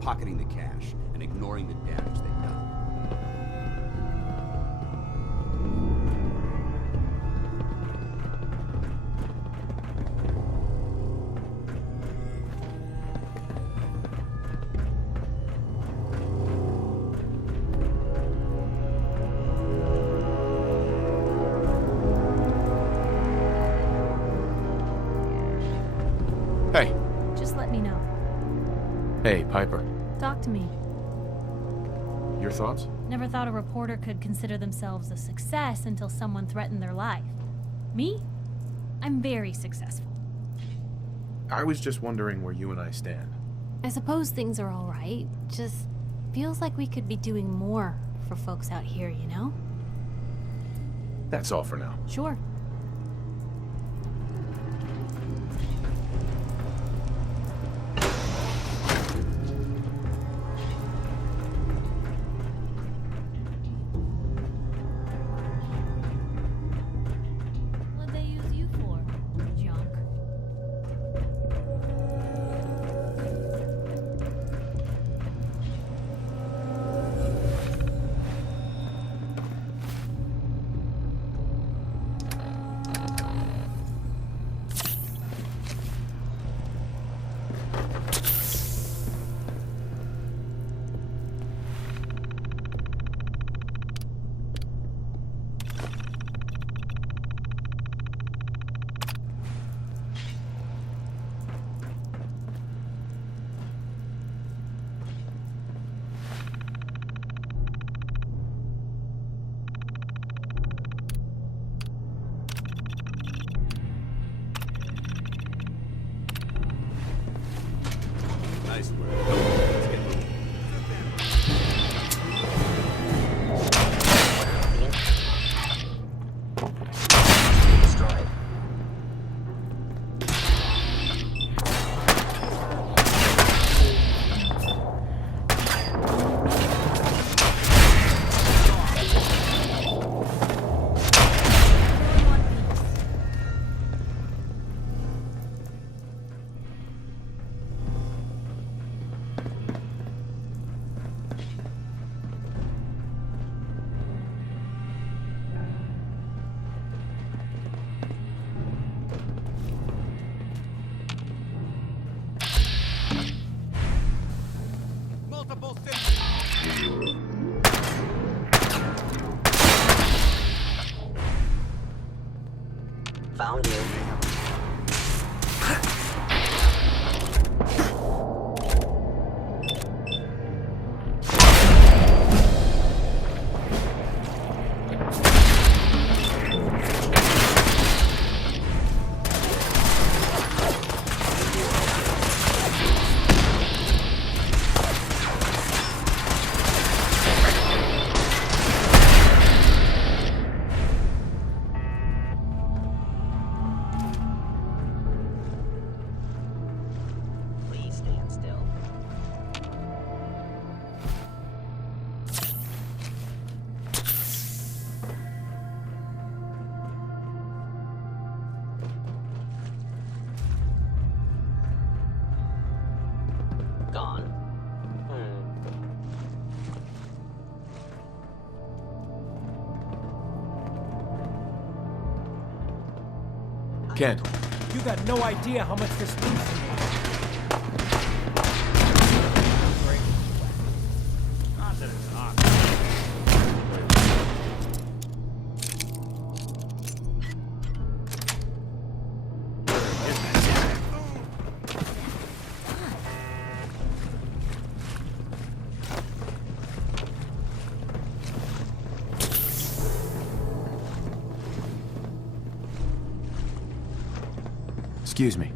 pocketing the cash and ignoring the damage they've done. Hey. Just let me know. Hey, Piper. Talk to me. Your thoughts? Never thought a reporter could consider themselves a success until someone threatened their life. Me? I'm very successful. I was just wondering where you and I stand. I suppose things are all right. Just feels like we could be doing more for folks out here, you know? That's all for now. Sure. What'd they use you for, junk? Nice work. Let's get moving. Destroyed. Multiple systems. Found you. Please stand still. Gone. Kent, You got no idea how much this means to me. Not that it's obvious. excuse me.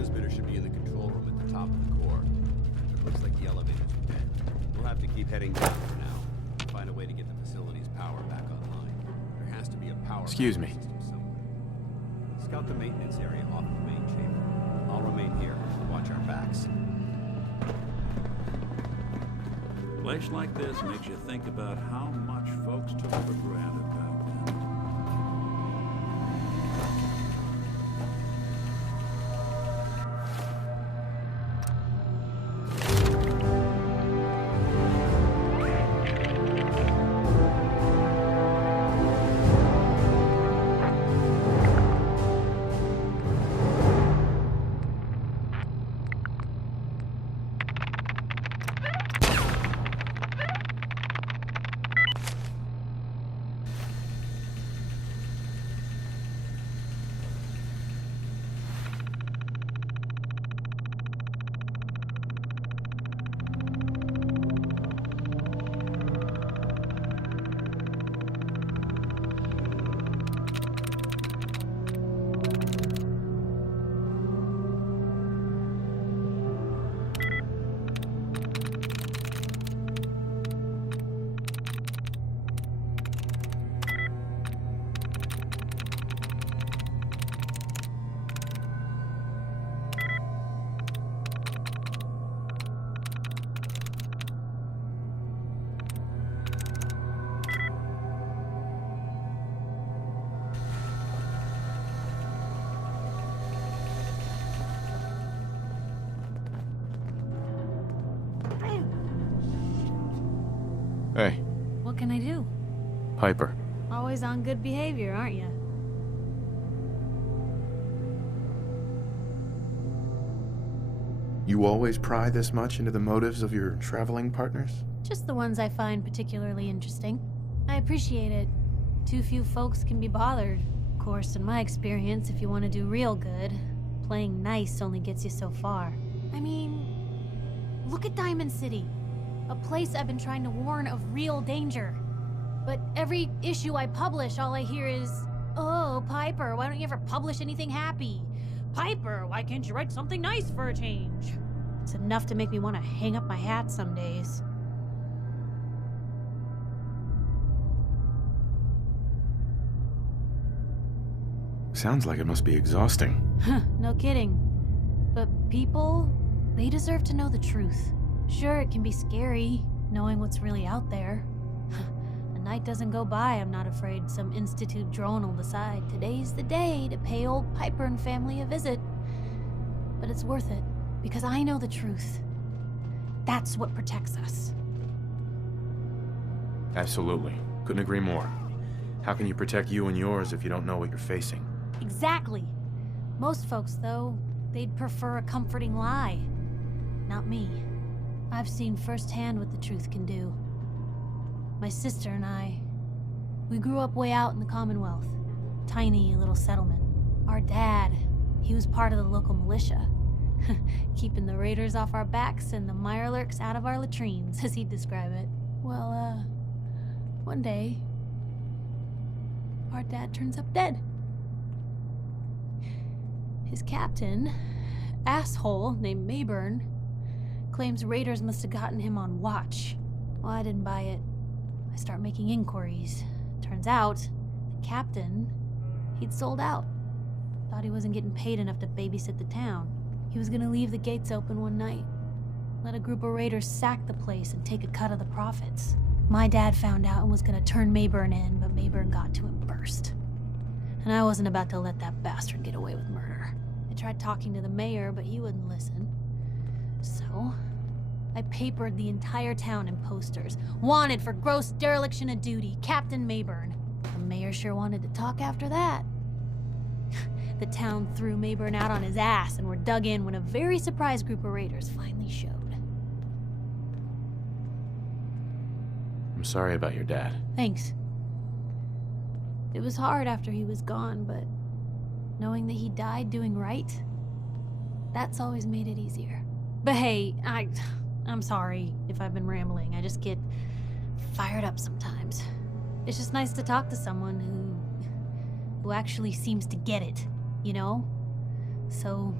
transmitter should be in the control room at the top of the core. It looks like the elevators are dead. We'll have to keep heading down for now. Find a way to get the facility's power back online. There has to be a power Excuse me. system somewhere. Scout the maintenance area off of the main chamber. I'll remain here to watch our backs. A place like this makes you think about how much folks took for granted back then. Hey, What can I do? Piper. Always on good behavior, aren't you? You always pry this much into the motives of your traveling partners? Just the ones I find particularly interesting. I appreciate it. Too few folks can be bothered. Of course, in my experience, if you want to do real good, playing nice only gets you so far. I mean, look at Diamond City. A place I've been trying to warn of real danger. But every issue I publish, all I hear is, "Oh, Piper, why don't you ever publish anything happy? Piper, why can't you write something nice for a change?" It's enough to make me want to hang up my hat some days. Sounds like it must be exhausting. Huh, no kidding. But people, they deserve to know the truth. Sure, it can be scary, knowing what's really out there. A night doesn't go by, I'm not afraid some Institute drone will decide today's the day to pay old Piper and family a visit. But it's worth it, because I know the truth. That's what protects us. Absolutely. Couldn't agree more. How can you protect you and yours if you don't know what you're facing? Exactly. Most folks, though, they'd prefer a comforting lie. Not me. I've seen firsthand what the truth can do. My sister and I, we grew up way out in the Commonwealth. Tiny little settlement. Our dad, he was part of the local militia. Keeping the raiders off our backs and the mirelurks out of our latrines, as he'd describe it. Well, one day, our dad turns up dead. His captain, asshole named Mayburn, claims raiders must have gotten him on watch. Well, I didn't buy it. I start making inquiries. Turns out, the captain, he'd sold out. Thought he wasn't getting paid enough to babysit the town. He was gonna leave the gates open one night. Let a group of raiders sack the place and take a cut of the profits. My dad found out and was gonna turn Mayburn in, but Mayburn got to him first. And I wasn't about to let that bastard get away with murder. I tried talking to the mayor, but he wouldn't listen. So, I papered the entire town in posters. Wanted for gross dereliction of duty, Captain Mayburn. The mayor sure wanted to talk after that. The town threw Mayburn out on his ass and were dug in when a very surprised group of raiders finally showed. I'm sorry about your dad. Thanks. It was hard after he was gone, but knowing that he died doing right, that's always made it easier. But hey, I'm sorry if I've been rambling. I just get fired up sometimes. It's just nice to talk to someone who actually seems to get it, you know? So,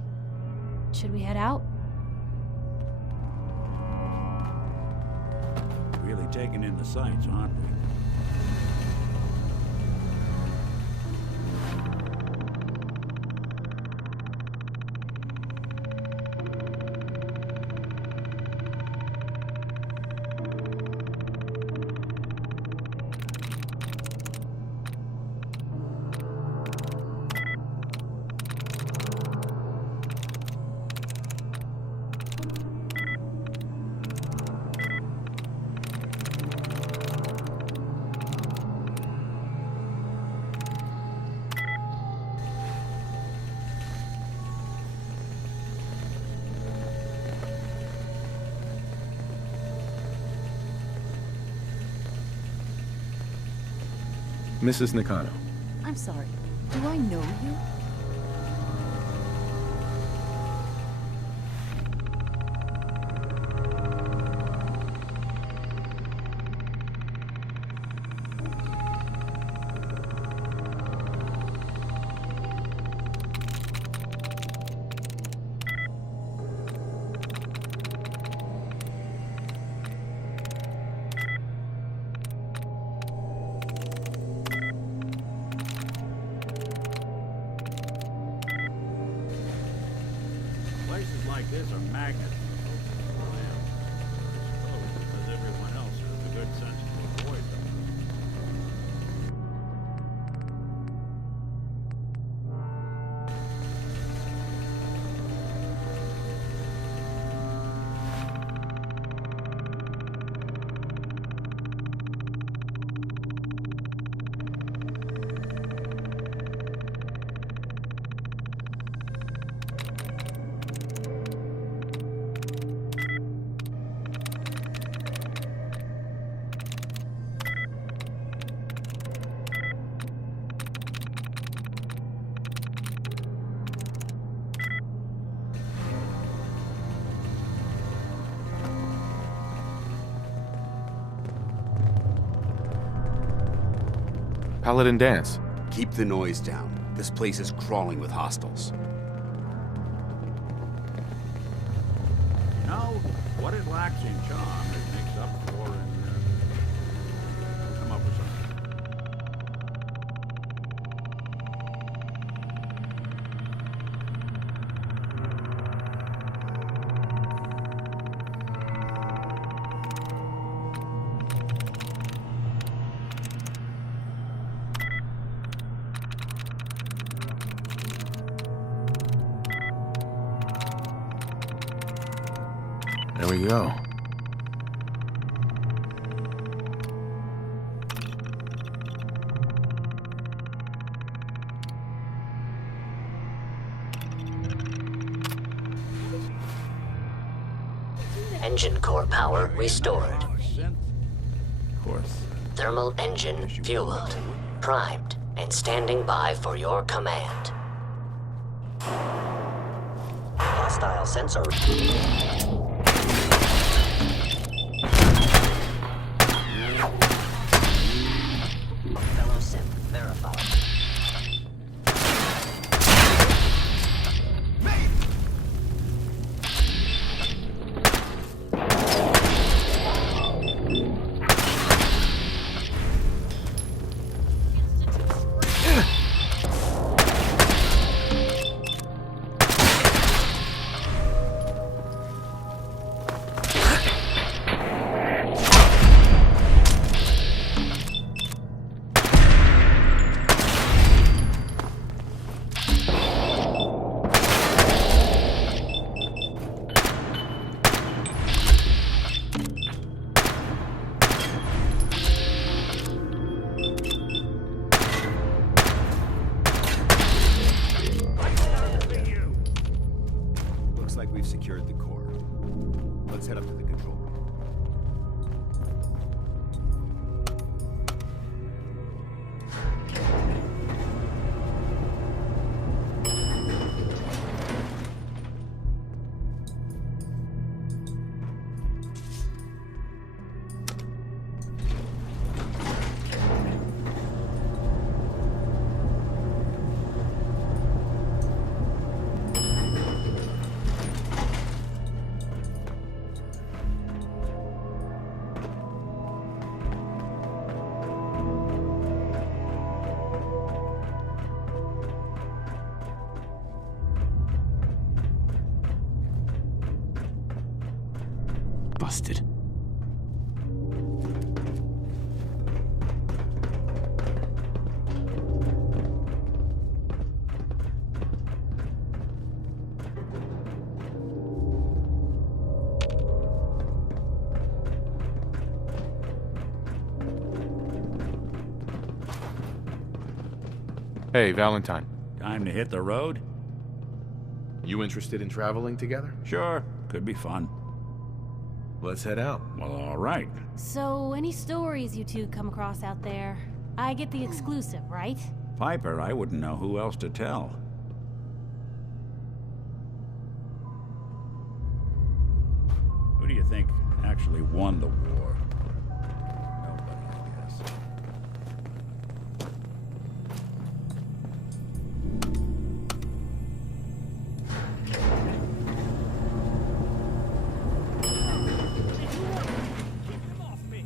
Should we head out? Really taking in the sights, aren't we? Mrs. Nakano. I'm sorry. Do I know you? Places like this are magnets. Because everyone else has the good sense to avoid them. Paladin dance. Keep the noise down. This place is crawling with hostiles. You know, what it lacks in charm, it makes up for in... come up with something. There we go. Engine core power restored. Synth? Of course. Thermal engine fueled, primed, and standing by for your command. Hostile sensor. Fellow synth verified. Looks like we've secured the core. Let's head up to the control room. Busted. Hey, Valentine. Time to hit the road? You interested in traveling together? Sure, could be fun. Let's head out. Well, all right. So, any stories you two come across out there? I get the exclusive, right? Piper, I wouldn't know who else to tell. Who do you think actually won the war? Nobody, I guess. Keep him off me.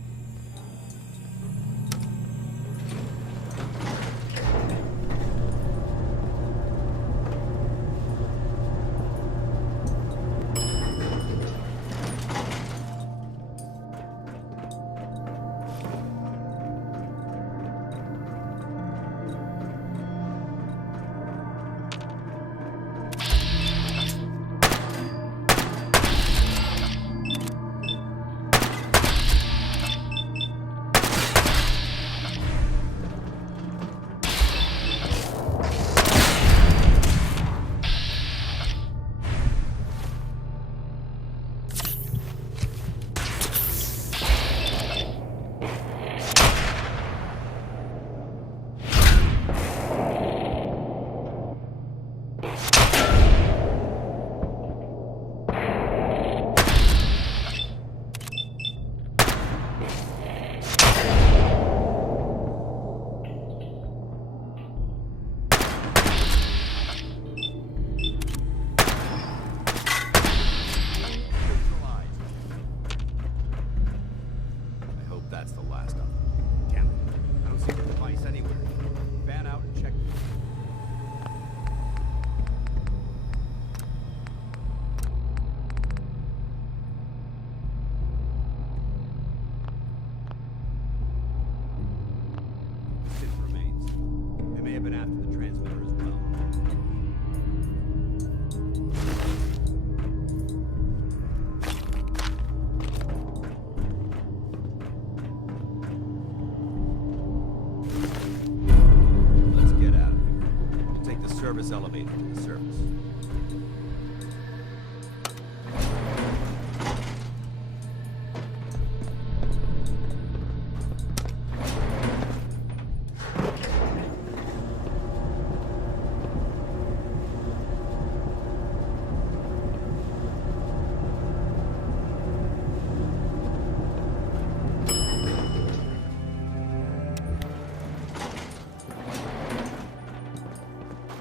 I hope that's the last of them. Damn it. I don't see the device anywhere. Fan out and check. Six remains. They may have been after the transmitter as well. Let's get out of here. We'll take the service elevator to the surface.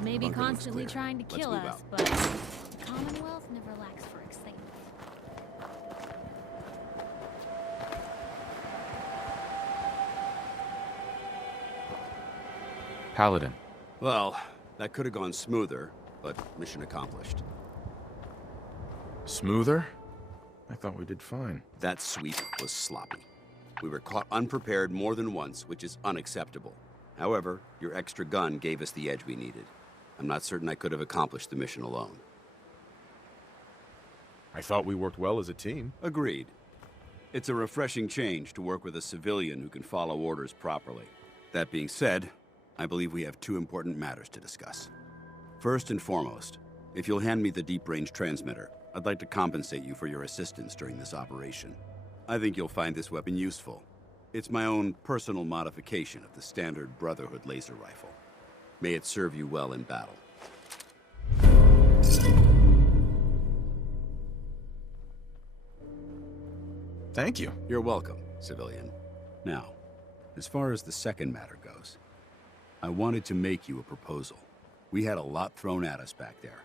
Maybe Bunker looks constantly clear. trying to Let's kill move us, out. but the Commonwealth never lacks for excitement. Paladin. Well, that could have gone smoother, but mission accomplished. Smoother? I thought we did fine. That sweep was sloppy. We were caught unprepared more than once, which is unacceptable. However, your extra gun gave us the edge we needed. I'm not certain I could have accomplished the mission alone. I thought we worked well as a team. Agreed. It's a refreshing change to work with a civilian who can follow orders properly. That being said, I believe we have two important matters to discuss. First and foremost, if you'll hand me the deep-range transmitter, I'd like to compensate you for your assistance during this operation. I think you'll find this weapon useful. It's my own personal modification of the standard Brotherhood laser rifle. May it serve you well in battle. Thank you. You're welcome, civilian. Now, as far as the second matter goes, I wanted to make you a proposal. We had a lot thrown at us back there.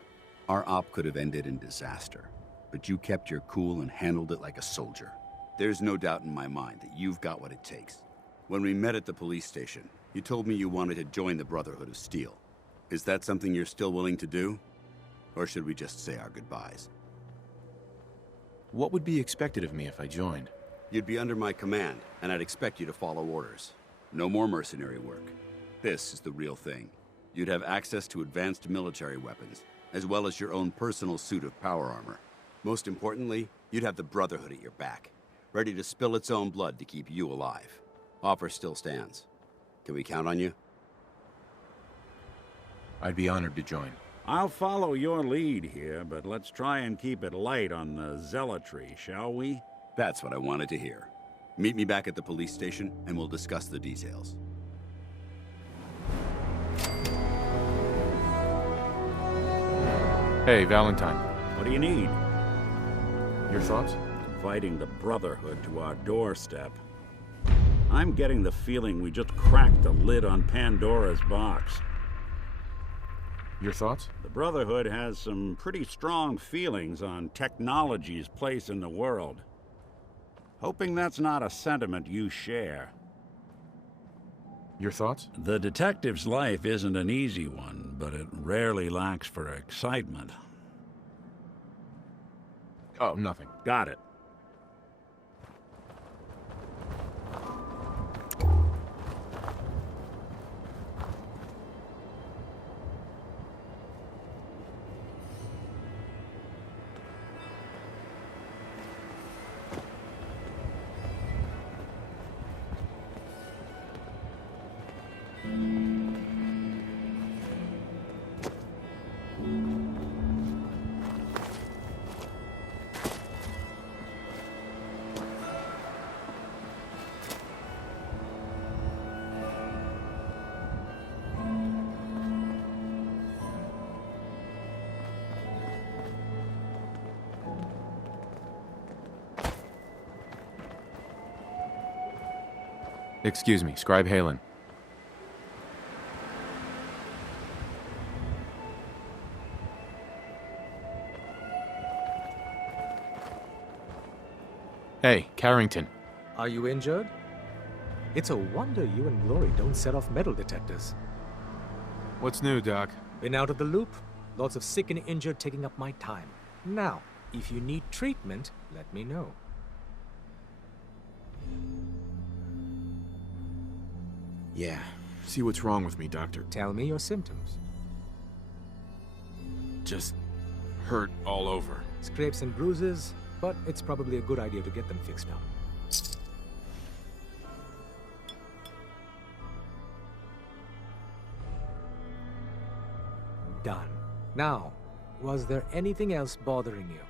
Our op could have ended in disaster, but you kept your cool and handled it like a soldier. There's no doubt in my mind that you've got what it takes. When we met at the police station, you told me you wanted to join the Brotherhood of Steel. Is that something you're still willing to do? Or should we just say our goodbyes? What would be expected of me if I joined? You'd be under my command, and I'd expect you to follow orders. No more mercenary work. This is the real thing. You'd have access to advanced military weapons, as well as your own personal suit of power armor. Most importantly, you'd have the Brotherhood at your back, ready to spill its own blood to keep you alive. Offer still stands. Can we count on you? I'd be honored to join. I'll follow your lead here, but let's try and keep it light on the zealotry, shall we? That's what I wanted to hear. Meet me back at the police station, and we'll discuss the details. Hey, Valentine. What do you need? Your thoughts? Inviting the Brotherhood to our doorstep. I'm getting the feeling we just cracked the lid on Pandora's box. Your thoughts? The Brotherhood has some pretty strong feelings on technology's place in the world. Hoping that's not a sentiment you share. Your thoughts? The detective's life isn't an easy one, but it rarely lacks for excitement. Oh, nothing. Got it. Excuse me, Scribe Halen. Hey, Carrington. Are you injured? It's a wonder you and Glory don't set off metal detectors. What's new, Doc? Been out of the loop. Lots of sick and injured taking up my time. Now, if you need treatment, let me know. Yeah. See what's wrong with me, Doctor. Tell me your symptoms. Just hurt all over. Scrapes and bruises, but it's probably a good idea to get them fixed up. Done. Now, was there anything else bothering you?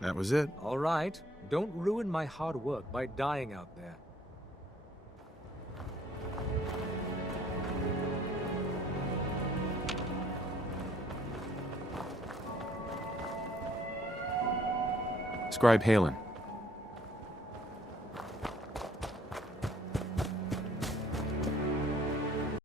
That was it. All right. Don't ruin my hard work by dying out there. Scribe Halen.